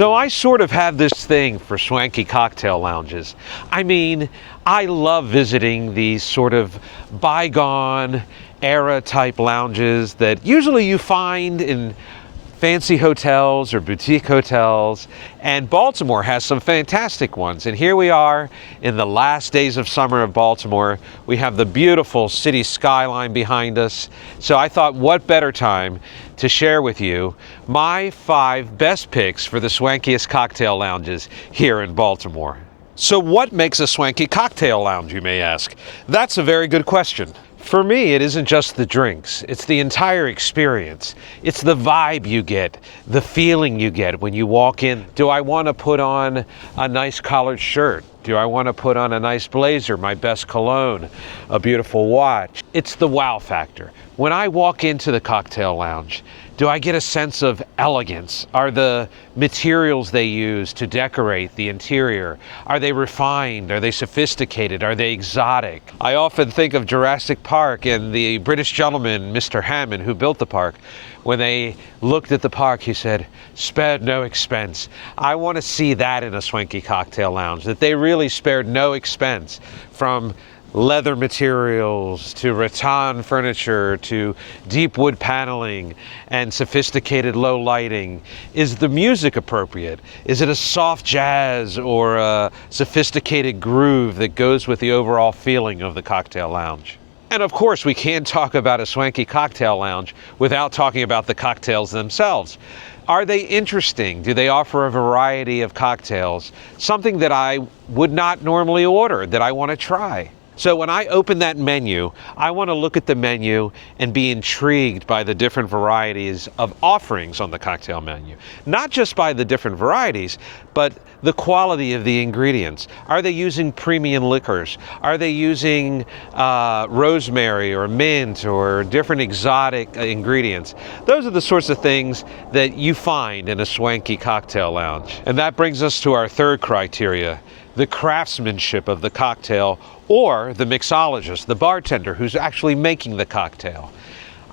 So I sort of have this thing for swanky cocktail lounges. I mean, I love visiting these sort of bygone era type lounges that usually you find in fancy hotels or boutique hotels, and Baltimore has some fantastic ones. And here we are in the last days of summer of Baltimore. We have the beautiful city skyline behind us. So I thought, what better time to share with you my 5 best picks for the swankiest cocktail lounges here in Baltimore. So what makes a swanky cocktail lounge, you may ask? That's a very good question. For me, it isn't just the drinks, it's the entire experience. It's the vibe you get, the feeling you get when you walk in. Do I want to put on a nice collared shirt? Do I want to put on a nice blazer, my best cologne, a beautiful watch? It's the wow factor. When I walk into the cocktail lounge, do I get a sense of elegance? Are the materials they use to decorate the interior, are they refined? Are they sophisticated? Are they exotic? I often think of Jurassic Park and the British gentleman, Mr. Hammond, who built the park. When they looked at the park, he said, spared no expense. I want to see that in a swanky cocktail lounge, that they really spared no expense, from leather materials to rattan furniture to deep wood paneling and sophisticated low lighting. Is the music appropriate? Is it a soft jazz or a sophisticated groove that goes with the overall feeling of the cocktail lounge? And of course, we can't talk about a swanky cocktail lounge without talking about the cocktails themselves. Are they interesting? Do they offer a variety of cocktails? Something that I would not normally order, that I want to try. So when I open that menu, I want to look at the menu and be intrigued by the different varieties of offerings on the cocktail menu. Not just by the different varieties, but the quality of the ingredients. Are they using premium liquors? Are they using rosemary or mint or different exotic ingredients? Those are the sorts of things that you find in a swanky cocktail lounge. And that brings us to our third criteria, the craftsmanship of the cocktail, or the mixologist, the bartender who's actually making the cocktail.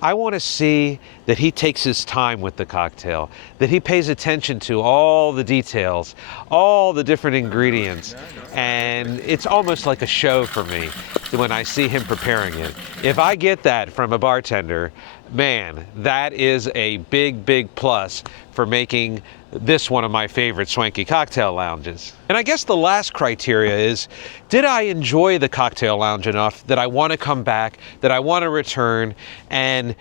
I want to see that he takes his time with the cocktail, that he pays attention to all the details, all the different ingredients, and it's almost like a show for me when I see him preparing it. If I get that from a bartender, man, that is a big, big plus for making this one of my favorite swanky cocktail lounges. And I guess the last criteria is, did I enjoy the cocktail lounge enough that I want to come back, that I want to return and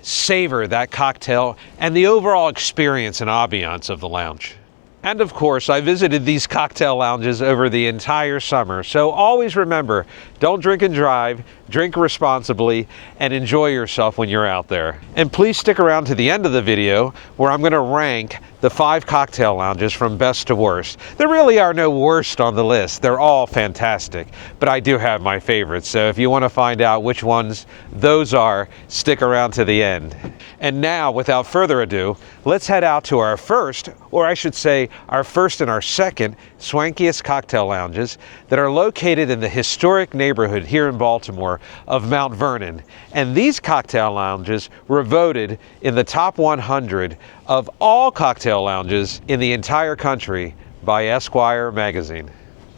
savor that cocktail and the overall experience and ambiance of the lounge? And of course, I visited these cocktail lounges over the entire summer, so always remember, don't drink and drive, drink responsibly, and enjoy yourself when you're out there. And please stick around to the end of the video, where I'm going to rank the 5 cocktail lounges from best to worst. There really are no worst on the list. They're all fantastic, but I do have my favorites, so if you want to find out which ones those are, stick around to the end. And now, without further ado, let's head out to our first, or I should say, our first and our second swankiest cocktail lounges that are located in the historic neighborhood here in Baltimore of Mount Vernon. And these cocktail lounges were voted in the top 100 of all cocktail lounges in the entire country by Esquire magazine.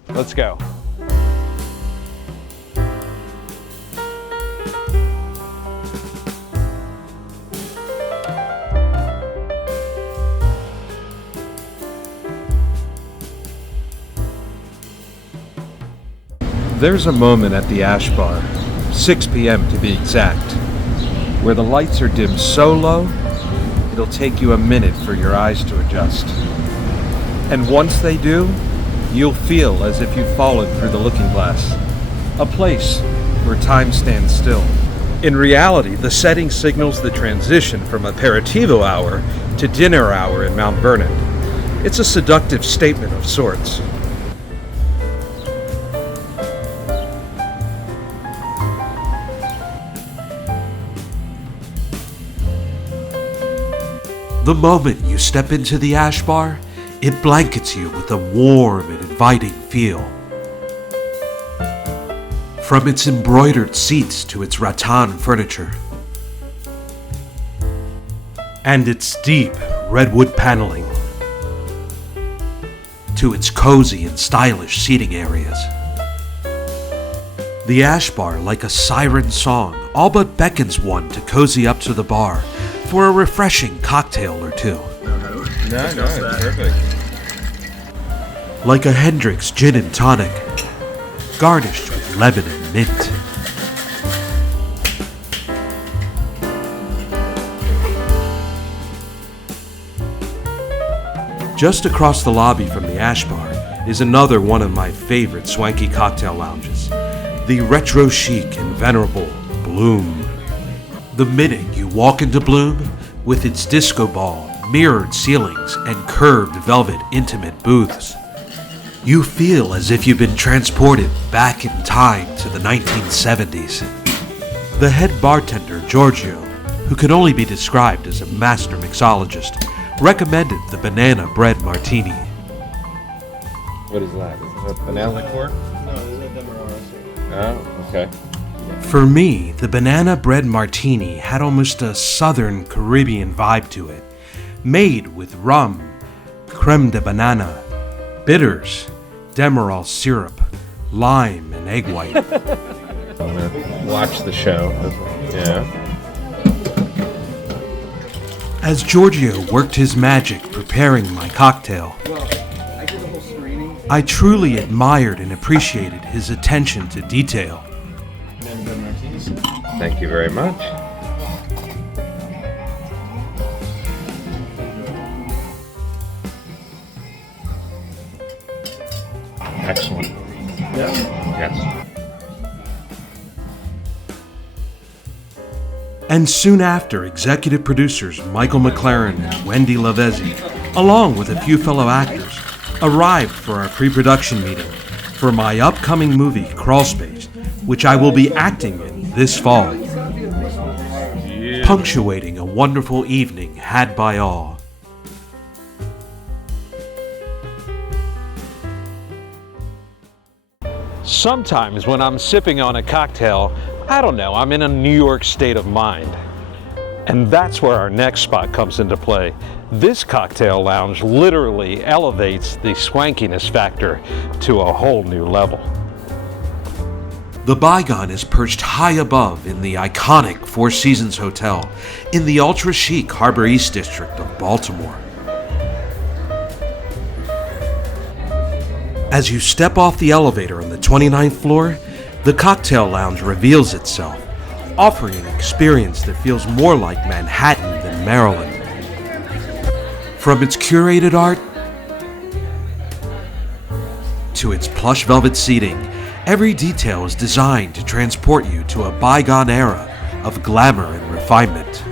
Let's go. There's a moment at the Ash Bar, 6 p.m. to be exact, where the lights are dimmed so low, it'll take you a minute for your eyes to adjust. And once they do, you'll feel as if you've fallen through the looking glass, a place where time stands still. In reality, the setting signals the transition from aperitivo hour to dinner hour in Mount Vernon. It's a seductive statement of sorts. The moment you step into the Ash Bar, it blankets you with a warm and inviting feel. From its embroidered seats to its rattan furniture, and its deep redwood paneling, to its cozy and stylish seating areas. The ash bar, like a siren song, all but beckons one to cozy up to the bar for a refreshing cocktail or two. No, it's perfect. Like a Hendrix gin and tonic, garnished with lemon and mint. Just across the lobby from the ash bar is another one of my favorite swanky cocktail lounges, the retro chic and venerable Bloom. The minute you walk into Bloom, with its disco ball, mirrored ceilings, and curved velvet intimate booths, you feel as if you've been transported back in time to the 1970s. The head bartender, Giorgio, who can only be described as a master mixologist, recommended the banana bread martini. What is that? Is it a banana liqueur? No, this is a Demerara. Oh, okay. For me, the banana bread martini had almost a southern Caribbean vibe to it, made with rum, creme de banana, bitters, Demerara syrup, lime, and egg white. I'm gonna watch the show. Yeah. As Giorgio worked his magic preparing my cocktail, I truly admired and appreciated his attention to detail. Thank you very much. Excellent. Yeah. Yes. And soon after, executive producers Michael McLaren and Wendy Lavezzi, along with a few fellow actors, arrived for our pre-production meeting for my upcoming movie, Crawlspace, which I will be acting in this fall, punctuating a wonderful evening had by all. Sometimes when I'm sipping on a cocktail, I don't know, I'm in a New York state of mind. And that's where our next spot comes into play. This cocktail lounge literally elevates the swankiness factor to a whole new level. The Bygone is perched high above in the iconic Four Seasons Hotel in the ultra-chic Harbor East district of Baltimore. As you step off the elevator on the 29th floor, the cocktail lounge reveals itself, offering an experience that feels more like Manhattan than Maryland. From its curated art to its plush velvet seating, every detail is designed to transport you to a bygone era of glamour and refinement.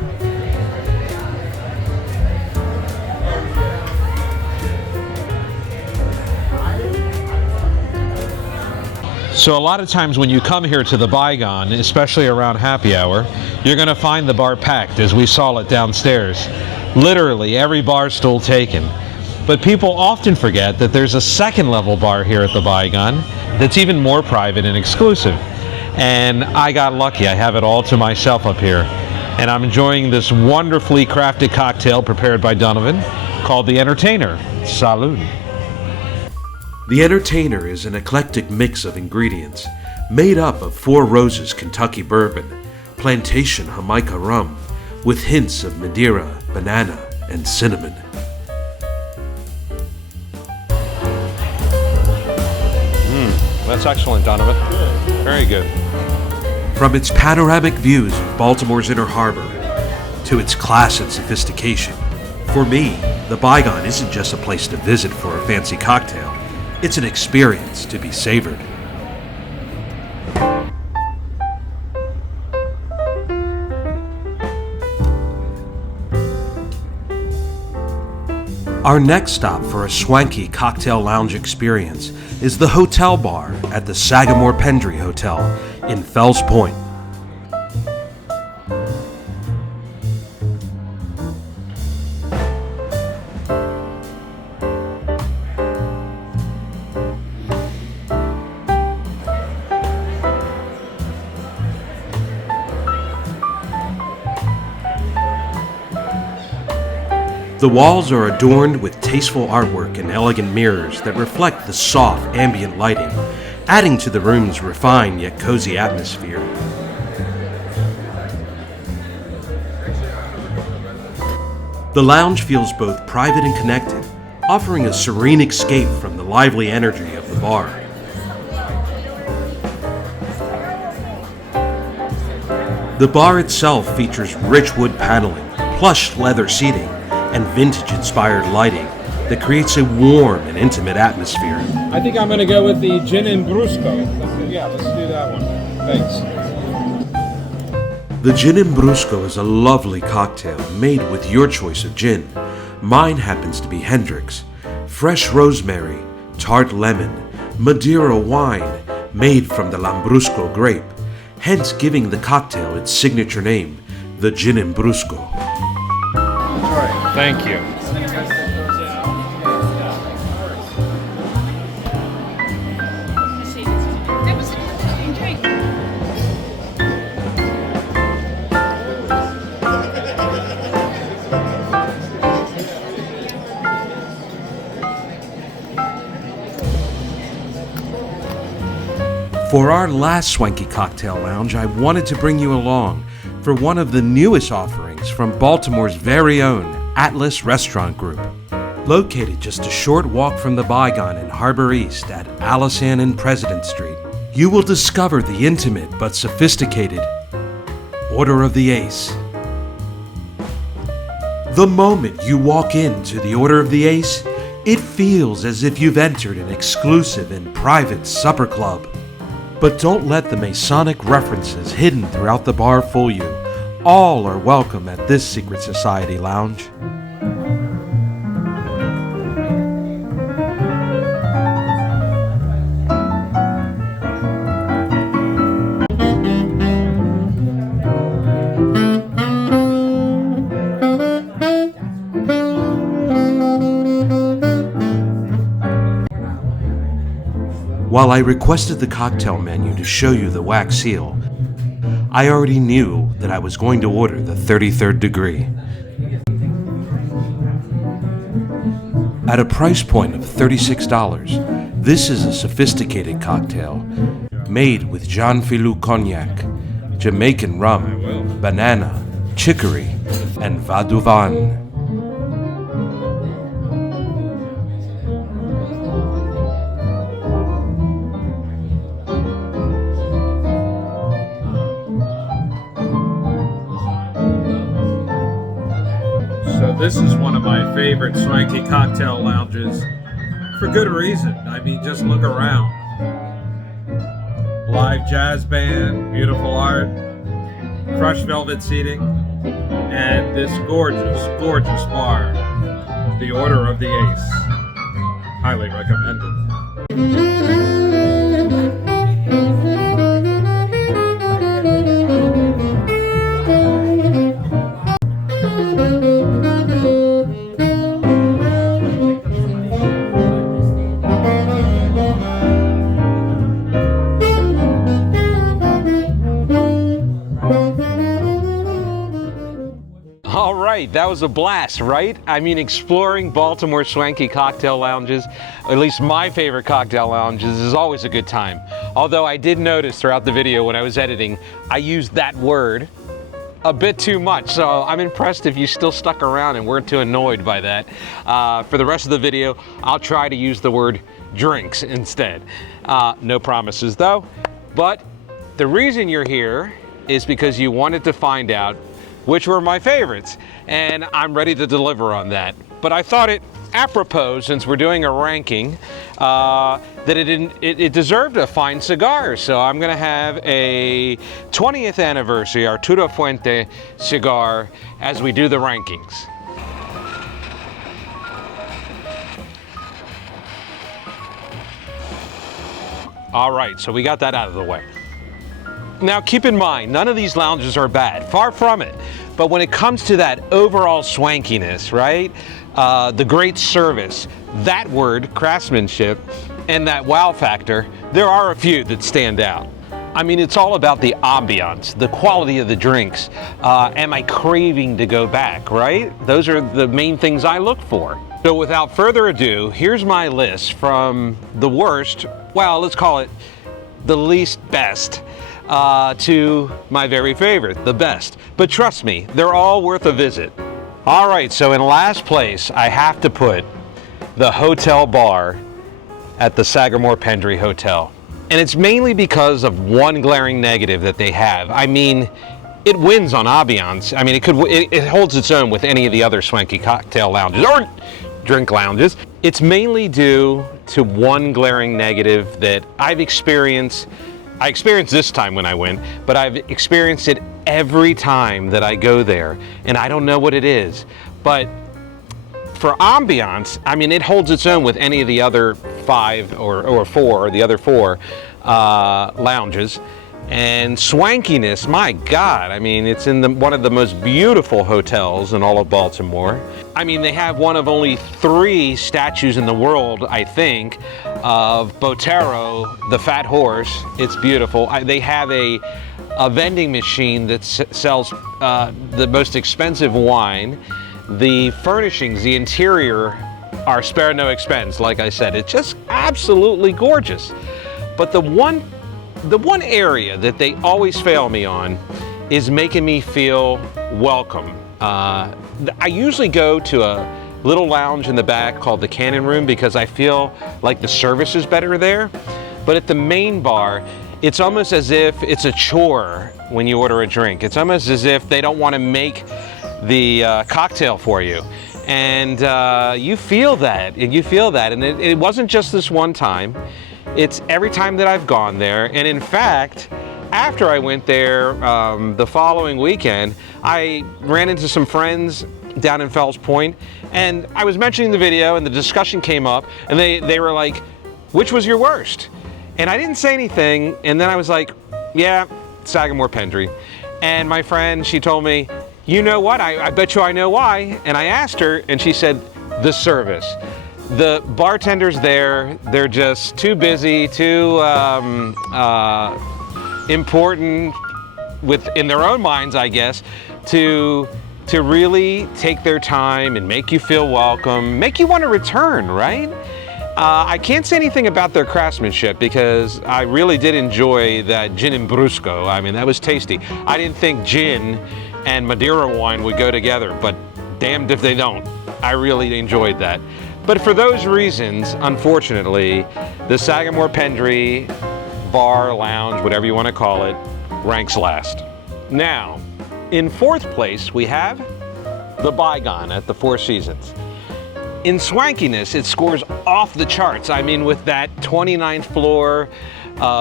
So a lot of times when you come here to the Bygone, especially around happy hour, you're going to find the bar packed, as we saw it downstairs. Literally every bar stool taken. But people often forget that there's a second level bar here at the Bygone that's even more private and exclusive. And I got lucky. I have it all to myself up here. And I'm enjoying this wonderfully crafted cocktail prepared by Donovan called the Entertainer. Salud. The Entertainer is an eclectic mix of ingredients made up of Four Roses Kentucky bourbon, plantation Jamaica rum, with hints of Madeira, banana, and cinnamon. That's excellent, Donovan. Very good. From its panoramic views of Baltimore's Inner Harbor to its class and sophistication, for me, the Bygone isn't just a place to visit for a fancy cocktail. It's an experience to be savored. Our next stop for a swanky cocktail lounge experience is the hotel bar at the Sagamore Pendry Hotel in Fells Point. The walls are adorned with tasteful artwork and elegant mirrors that reflect the soft ambient lighting, adding to the room's refined yet cozy atmosphere. The lounge feels both private and connected, offering a serene escape from the lively energy of the bar. The bar itself features rich wood paneling, plush leather seating, and vintage-inspired lighting that creates a warm and intimate atmosphere. I think I'm gonna go with the gin and brusco. Let's do that one. Thanks. The Gin and Brusco is a lovely cocktail made with your choice of gin. Mine happens to be Hendrick's. Fresh rosemary, tart lemon, Madeira wine made from the Lambrusco grape, hence giving the cocktail its signature name, the Gin and Brusco. Thank you. For our last Swanky Cocktail Lounge, I wanted to bring you along for one of the newest offerings from Baltimore's very own Atlas Restaurant Group. Located just a short walk from the Bygone in Harbor East at Allison and President Street, you will discover the intimate but sophisticated Order of the Ace. The moment you walk into the Order of the Ace, it feels as if you've entered an exclusive and private supper club. But don't let the Masonic references hidden throughout the bar fool you. All are welcome at this secret society lounge. While I requested the cocktail menu to show you the wax seal, I already knew that I was going to order the 33rd degree. At a price point of $36, this is a sophisticated cocktail made with Jean Filou cognac, Jamaican rum, banana, chicory, and vadouvan. This is one of my favorite Swanky cocktail lounges for good reason. I mean, just look around. Live jazz band, beautiful art, crushed velvet seating, and this gorgeous, gorgeous bar, the Order of the Ace. Highly recommended. All right, that was a blast, right? I mean, exploring Baltimore Swanky cocktail lounges, at least my favorite cocktail lounges, is always a good time. Although I did notice throughout the video when I was editing, I used that word a bit too much, so I'm impressed if you still stuck around and weren't too annoyed by that. For the rest of the video, I'll try to use the word drinks instead. No promises though, but the reason you're here is because you wanted to find out which were my favorites, and I'm ready to deliver on that. But I thought it apropos, since we're doing a ranking, that it deserved a fine cigar. So I'm gonna have a 20th anniversary Arturo Fuente cigar as we do the rankings. All right, so we got that out of the way. Now keep in mind, none of these lounges are bad, far from it. But when it comes to that overall swankiness, right? The great service, that word, craftsmanship, and that wow factor, there are a few that stand out. I mean, it's all about the ambiance, the quality of the drinks. Am I craving to go back, right? Those are the main things I look for. So without further ado, here's my list from the worst, well, let's call it the least best, to my very favorite, the best. But trust me, they're all worth a visit. All right, so in last place, I have to put the hotel bar at the Sagamore Pendry Hotel. And it's mainly because of one glaring negative that they have. I mean, it wins on ambiance. I mean, it holds its own with any of the other swanky cocktail lounges or drink lounges. It's mainly due to one glaring negative that I've experienced. I experienced this time when I went, but I've experienced it every time that I go there, and I don't know what it is. But for ambiance, I mean, it holds its own with any of the other five or four, or the other four lounges. And swankiness, my God, I mean, it's in one of the most beautiful hotels in all of Baltimore. I mean, they have one of only 3 statues in the world, I think, of Botero, the fat horse. It's beautiful. They have a vending machine that sells the most expensive wine. The furnishings, the interior, are spare no expense. Like I said, it's just absolutely gorgeous. But the one area that they always fail me on is making me feel welcome. I usually go to a little lounge in the back called the Cannon Room because I feel like the service is better there. But at the main bar, it's almost as if it's a chore when you order a drink. It's almost as if they don't want to make the cocktail for you. And you feel that, and it wasn't just this one time. It's every time that I've gone there. And in fact, after I went there the following weekend, I ran into some friends down in Fells Point, and I was mentioning the video, and the discussion came up, and they were like, which was your worst? And I didn't say anything, and then I was like, yeah, Sagamore Pendry. And my friend, she told me, you know what, I bet you I know why. And I asked her, and she said, the service. The bartenders there, they're just too busy, too important in their own minds, I guess, to really take their time and make you feel welcome, make you want to return, right? I can't say anything about their craftsmanship because I really did enjoy that gin and brusco. I mean, that was tasty. I didn't think gin and Madeira wine would go together, but damned if they don't. I really enjoyed that. But for those reasons, unfortunately, the Sagamore Pendry bar, lounge, whatever you want to call it, ranks last. Now, in 4th place, we have the Bygone at the Four Seasons. In swankiness, it scores off the charts. I mean, with that 29th floor,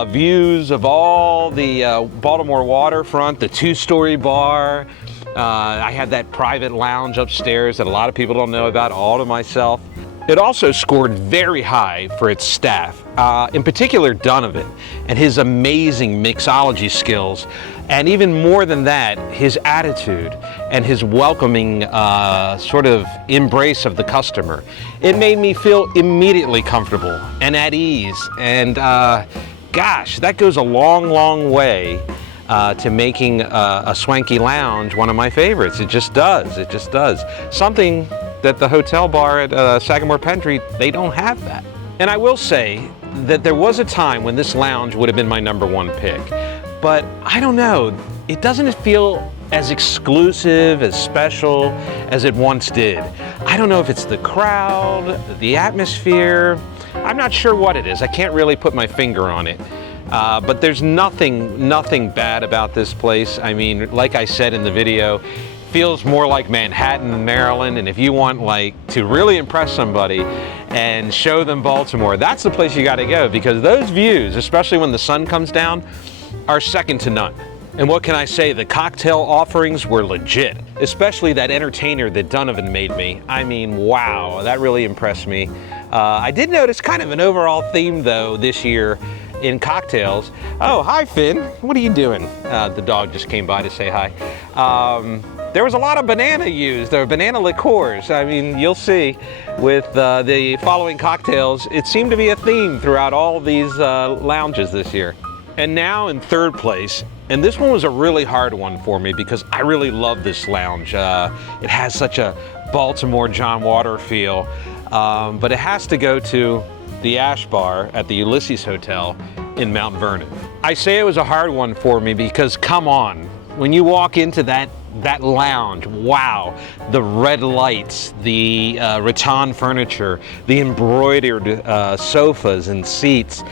views of all the Baltimore waterfront, the 2-story bar. I had that private lounge upstairs that a lot of people don't know about, all to myself. It also scored very high for its staff, in particular Donovan and his amazing mixology skills, and even more than that, his attitude and his welcoming sort of embrace of the customer. It made me feel immediately comfortable and at ease, and gosh, that goes a long, long way to making a swanky lounge one of my favorites. It just does, it just does. Something that the hotel bar at Sagamore Pendry, they don't have that. And I will say that there was a time when this lounge would have been my #1 pick, but I don't know, it doesn't feel as exclusive, as special as it once did. I don't know if it's the crowd, the atmosphere, I'm not sure what it is. I can't really put my finger on it. But there's nothing bad about this place. I mean, like I said in the video, feels more like Manhattan, Maryland, and if you want to really impress somebody and show them Baltimore, that's the place you gotta go, because those views, especially when the sun comes down, are second to none. And what can I say, the cocktail offerings were legit, especially that entertainer that Donovan made me. I mean, wow, that really impressed me. I did notice kind of an overall theme though this year in cocktails. Oh, hi Finn, what are you doing? The dog just came by to say hi. There was a lot of banana used, or banana liqueurs. I mean, you'll see with the following cocktails, it seemed to be a theme throughout all these lounges this year. And now in third place, and this one was a really hard one for me because I really love this lounge. It has such a Baltimore John Water feel, but it has to go to the Ash Bar at the Ulysses Hotel in Mount Vernon. I say it was a hard one for me because, come on, when you walk into that lounge, wow, the red lights, the rattan furniture, the embroidered sofas and seats,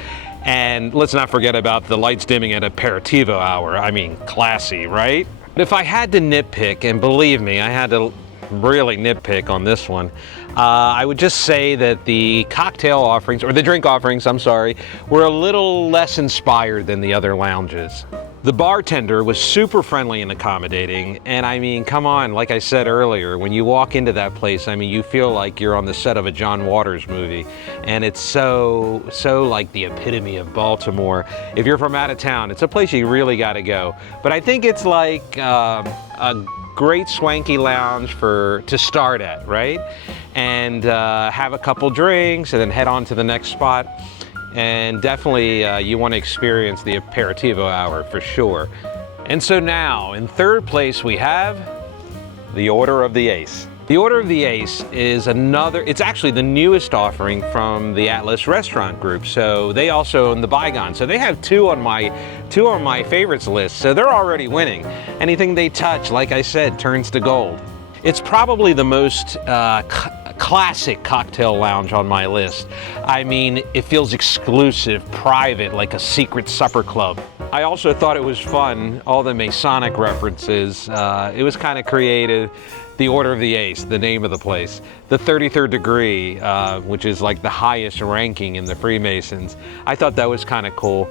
and let's not forget about the lights dimming at aperitivo hour. I mean, classy, right? But if I had to nitpick, and believe me, I had to really nitpick on this one, I would just say that the cocktail offerings, or the drink offerings, I'm sorry, were a little less inspired than the other lounges. The bartender was super friendly and accommodating, and I mean, come on, like I said earlier, when you walk into that place, I mean, you feel like you're on the set of a John Waters movie, and it's so like the epitome of Baltimore. If you're from out of town, it's a place you really got to go. But I think it's like a great swanky lounge to start at, right? And have a couple drinks and then head on to the next spot. And definitely you want to experience the aperitivo hour for sure. And so now in third place we have the Order of the Ace. The Order of the Ace is it's actually the newest offering from the Atlas Restaurant Group. So they also own the Bygone. So they have two on my favorites list. So they're already winning. Anything they touch, like I said, turns to gold. It's probably the most classic cocktail lounge on my list. I mean, it feels exclusive, private, like a secret supper club. I also thought it was fun, all the Masonic references. It was kind of creative. The Order of the Ace, the name of the place. The 33rd degree, which is like the highest ranking in the Freemasons. I thought that was kind of cool.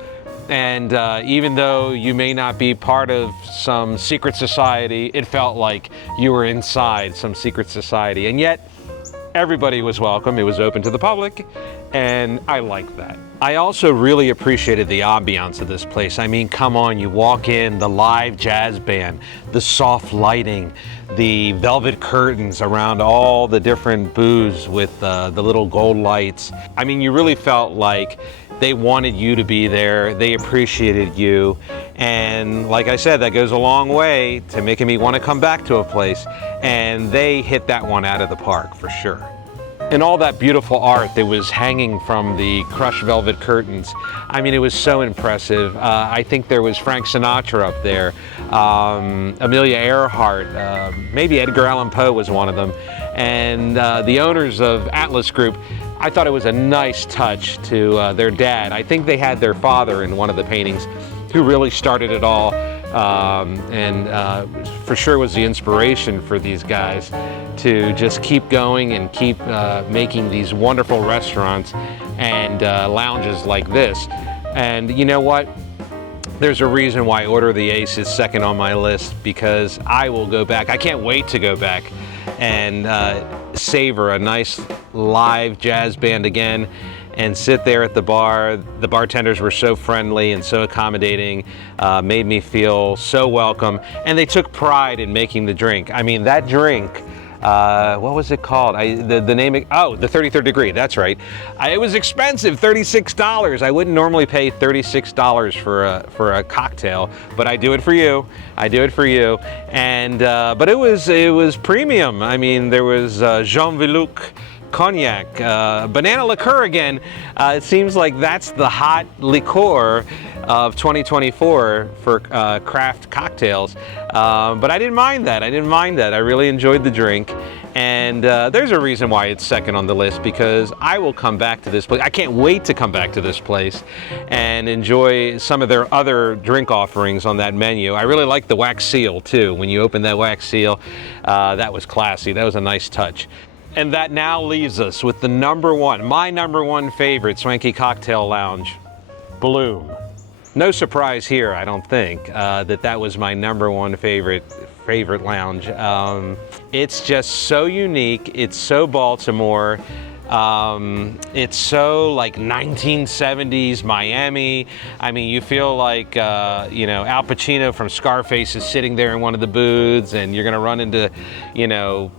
And even though you may not be part of some secret society, it felt like you were inside some secret society. And yet, everybody was welcome. It was open to the public, and I liked that. I also really appreciated the ambiance of this place. I mean, come on, you walk in, the live jazz band, the soft lighting, the velvet curtains around all the different booths with the little gold lights. I mean, you really felt like they wanted you to be there, they appreciated you, and like I said, that goes a long way to making me want to come back to a place, and they hit that one out of the park for sure. And all that beautiful art that was hanging from the crushed velvet curtains, I mean, it was so impressive. I think there was Frank Sinatra up there, Amelia Earhart, maybe Edgar Allan Poe was one of them, and the owners of Atlas Group. I thought it was a nice touch to their dad. I think they had their father in one of the paintings who really started it all, and for sure was the inspiration for these guys to just keep going and keep making these wonderful restaurants and lounges like this. And you know what? There's a reason why Order of the Ace is second on my list, because I will go back. I can't wait to go back and savor a nice live jazz band again and sit there at the bar. The bartenders were so friendly and so accommodating, made me feel so welcome, and they took pride in making the drink. I mean, that drink, what was it called? The name, the 33rd degree, that's right. It was expensive, $36. I wouldn't normally pay $36 for a cocktail, but I do it for you. I do it for you. And but it was premium. I mean, there was Jean Veluc cognac, banana liqueur again. It seems like that's the hot liqueur of 2024 for craft cocktails. But I didn't mind that. I didn't mind that. I really enjoyed the drink. And there's a reason why it's second on the list, because I will come back to this place. I can't wait to come back to this place and enjoy some of their other drink offerings on that menu. I really like the wax seal too. When you open that wax seal, that was classy. That was a nice touch. And that now leaves us with my number one favorite swanky cocktail lounge, Bloom. No surprise here, I don't think, that was my number one favorite lounge. It's just so unique. It's so Baltimore. It's so like 1970s Miami. I mean, you feel like, Al Pacino from Scarface is sitting there in one of the booths, and you're gonna run into,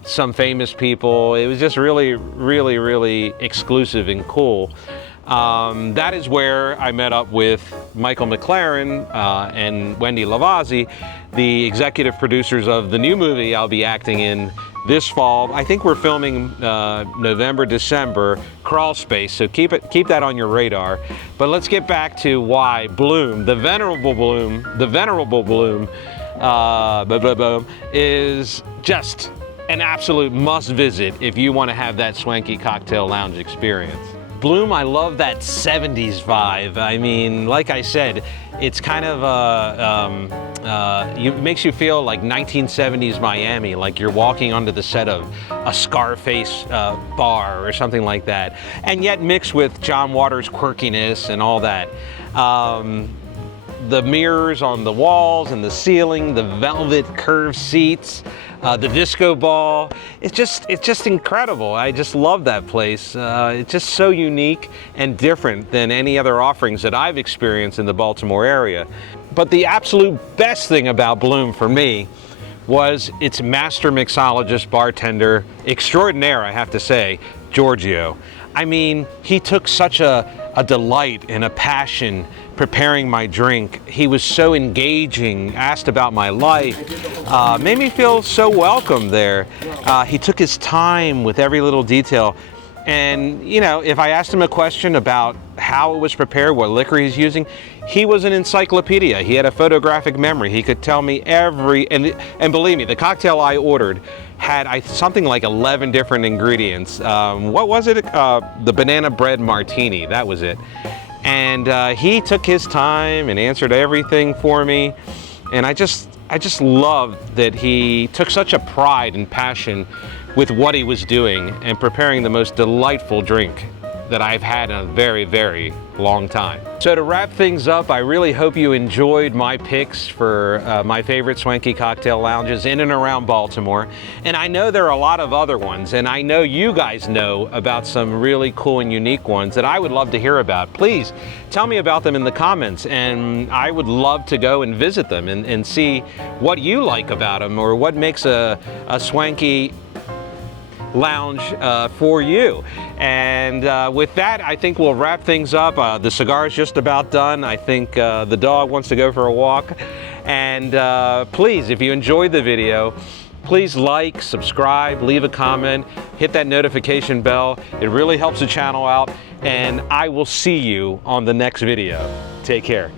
some famous people. It was just really, really, really exclusive and cool. That is where I met up with Michael McLaren and Wendy Lavazzi, the executive producers of the new movie I'll be acting in this fall. I think we're filming November, December, Crawl Space, so keep that on your radar. But let's get back to why Bloom, the venerable Bloom, is just an absolute must visit if you want to have that swanky cocktail lounge experience. Bloom, I love that 70s vibe. I mean, like I said, it's kind of it makes you feel like 1970s Miami, like you're walking onto the set of a Scarface bar or something like that, and yet mixed with John Waters' quirkiness and all that. The mirrors on the walls and the ceiling, the velvet curved seats, the disco ball. It's just incredible. I just love that place. It's just so unique and different than any other offerings that I've experienced in the Baltimore area. But the absolute best thing about Bloom for me was its master mixologist, bartender extraordinaire, I have to say, Giorgio. I mean, he took such a delight and a passion preparing my drink. He was so engaging, asked about my life, made me feel so welcome there. He took his time with every little detail. And, you know, if I asked him a question about how it was prepared, what liquor he's using, he was an encyclopedia. He had a photographic memory. He could tell me and believe me, the cocktail I ordered had something like 11 different ingredients. What was it? The banana bread martini, that was it. And he took his time and answered everything for me. And I just loved that he took such a pride and passion with what he was doing and preparing the most delightful drink that I've had in a very, very long time. So to wrap things up, I really hope you enjoyed my picks for my favorite swanky cocktail lounges in and around Baltimore. And I know there are a lot of other ones, and I know you guys know about some really cool and unique ones that I would love to hear about. Please tell me about them in the comments, and I would love to go and visit them and see what you like about them, or what makes a swanky lounge for you. And with that, I think we'll wrap things up. The cigar is just about done. I think the dog wants to go for a walk. And please, if you enjoyed the video, please like, subscribe, leave a comment, hit that notification bell. It really helps the channel out. And I will see you on the next video. Take care.